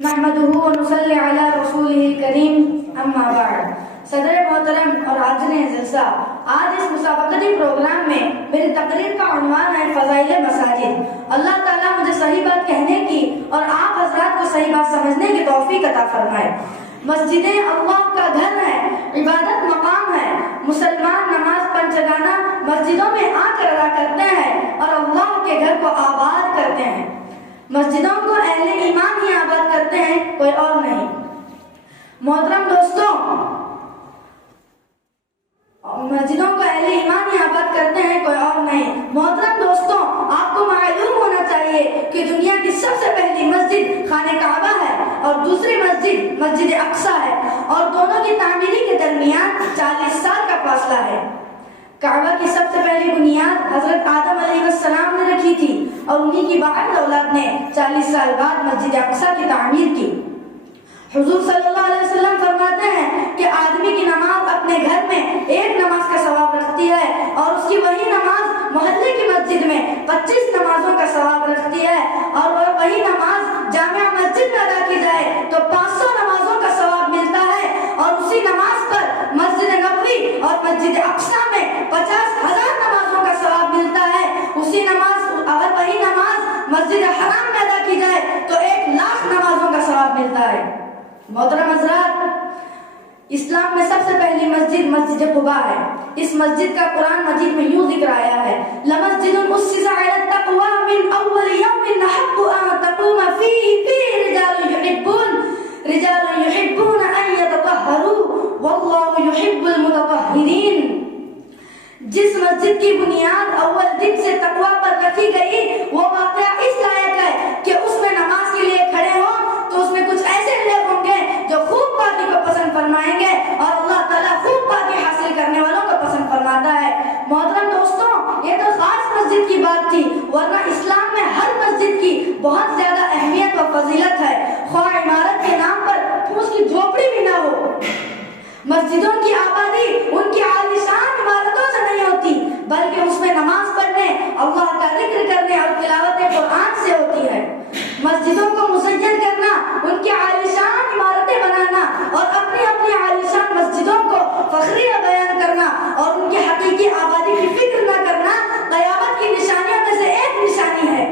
نحمده ونصلي على رسوله الكريم اما بعد. صدر محترم اور حاضرین جلسہ، آج اس مسابقتی پروگرام میں میری تقریر کا عنوان ہے فضائل مساجد. اللہ تعالیٰ مجھے صحیح بات کہنے کی اور آپ حضرات کو صحیح بات سمجھنے کی توفیق عطا فرمائے. مسجدیں اللہ کا گھر ہے، عبادت مقام ہے. مسلمان نماز پنجگانہ مسجدوں میں آ کر ادا کرتے ہیں اور اللہ کے گھر کو آباد کرتے ہیں. مسجدوں کو اہل ایمان ہی آباد کرتے ہیں، کوئی اور نہیں. محترم دوستوں، مسجدوں کو اہل ایمان ہی آباد کرتے ہیں، کوئی اور نہیں. محترم دوستوں، آپ کو معلوم ہونا چاہیے کہ دنیا کی سب سے پہلی مسجد خانہ کعبہ ہے اور دوسری مسجد مسجد اقصی ہے، اور دونوں کی تعمیری کے درمیان 40 سال کا فاصلہ ہے. کعبہ کی سب سے پہلی بنیاد حضرت آدم علیہ السلام نے رکھی تھی اور انہی کی بعد اولاد نے 40 سال بعد مسجد اقصی کی تعمیر کی. حضور صلی اللہ علیہ وسلم فرماتے ہیں کہ آدمی کی نماز اپنے گھر میں ایک نماز کا ثواب رکھتی ہے اور اس کی وہی نماز محلے کی مسجد میں 25 نمازوں کا ثواب رکھتی ہے، اور وہی نماز جامع مسجد میں ادا کی جائے تو 500 نمازوں کا ثواب ملتا ہے، اور اسی نماز پر مسجد نبوی اور مسجد اقصی میں 50,000 نمازوں کا ثواب ملتا ہے. اسی نماز اگر وہی نماز مسجد حرام میں ادا کی جائے تو 1,00,000 نمازوں کا ثواب ملتا ہے. محترم حضرات، اسلام میں سب سے پہلی مسجد مسجد قباء ہے. اس مسجد کا قرآن مجید میں یوں ذکر آیا ہے: لَمَسْجِدٌ أُسِّسَ عَلَى التَّقْوَى مِنْ أَوَّلِ يَوْمٍ أَحَقُّ أَن تَقُومَ فِيهِ رِجَالٌ يُحِبُّونَ أَن يَتَطَهَّرُوا وَاللَّهُ يُحِبُّ الْمُتَطَهِّرِينَ. جس مسجد کی بنیاد اول دن سے تقویٰ پر رکھی گئی، وہ واقعہ اس لائق ہے کہ اس میں نماز کے لیے کھڑے ہوں تو اس میں کچھ ایسے لوگ ہوں گے جو خوب پاکی کو پسند فرمائیں گے، اور اللہ تعالیٰ خوب پاکی حاصل کرنے والوں کو پسند فرماتا ہے. محترم دوستوں، یہ تو خاص مسجد کی بات تھی، ورنہ اسلام میں ہر مسجد کی بہت زیادہ اہمیت و فضیلت ہے، خواہ عمارت کے نام پر پھوس کی جھوپڑی بھی نہ ہو. مسجدوں کی آبادی ان کی عالیشان عمارتوں سے نہیں ہوتی، بلکہ اس میں نماز پڑھنے، اللہ کا ذکر کرنے اور تلاوت قرآن سے ہوتی ہے. مسجدوں کو مزین کرنا، ان کی عالیشان عمارتیں بنانا اور اپنی اپنی عالیشان مسجدوں کو فخریہ بیان کرنا اور ان کی حقیقی آبادی کی فکر نہ کرنا قیامت کی نشانیوں میں سے ایک نشانی ہے.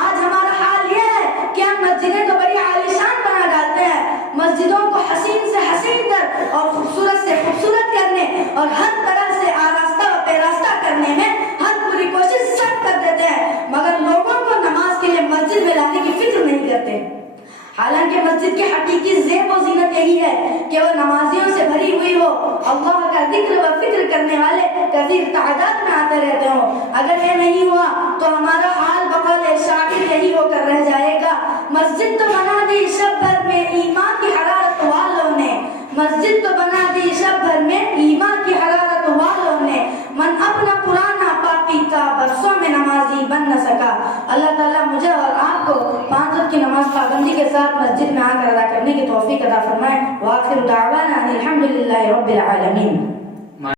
آج ہمارا حال یہ ہے کہ ہم مسجدیں تو بڑی عالیشان بنا ڈالتے ہیں، مسجدوں کو حسین سے حسین کر اور خوبصورت سے خوبصورت کرنے اور ہر طرح سے آراستہ و پیراستہ کرنے میں ہر پوری کوشش سب کر دیتے ہیں، مگر لوگوں کو نماز کے لیے مسجد میں لانے کی فکر نہیں کرتے. حالانکہ مسجد کی حقیقی زیب و زینت یہی ہے کہ وہ نمازیوں سے بھری ہوئی ہو، اللہ کا ذکر و فکر کرنے والے کثیر تعداد میں آتے رہتے ہوں. اگر یہ نہیں ہوا تو ہمارا حال بقول شاعر یہی ہو کر رہ جائے گا: مسجد تو بنا دی شب بھر میں ایمان کی حرارت والوں نے، مسجد تو بنا دی شب بھر میں ایمان کی حرارت والوں نے، من اپنا پرانا پاپی تھا برسوں میں نمازی بن نہ سکا. اللہ تعالیٰ مجھے اور آپ کو 5 وقت کی نماز پابندی کے ساتھ مسجد میں آ کر ادا کرنے کی توفیق عطا فرمائے. وآخر دعوانا ان الحمد للہ رب العالمین.